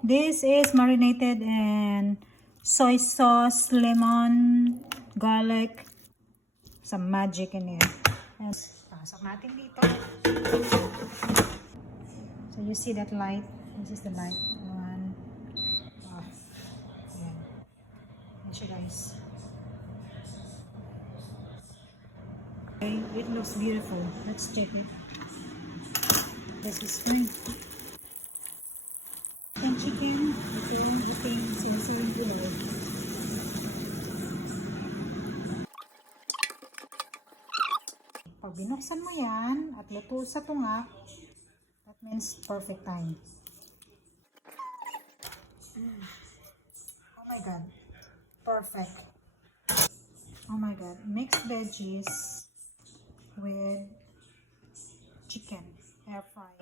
This is marinated in soy sauce, lemon, garlic, some magic in it. And pasok natin dito. So you see that light? This is the light. One, off. Ayan. Ayan siya, guys. Okay, it looks beautiful. Let's check it. This is fine. Ang chicken, ito yung sinasabi ko. Pag binuksan mo yan at luto sa tungak, that means perfect time. Oh my god, perfect. Oh my god, mixed veggies with chicken, air fry.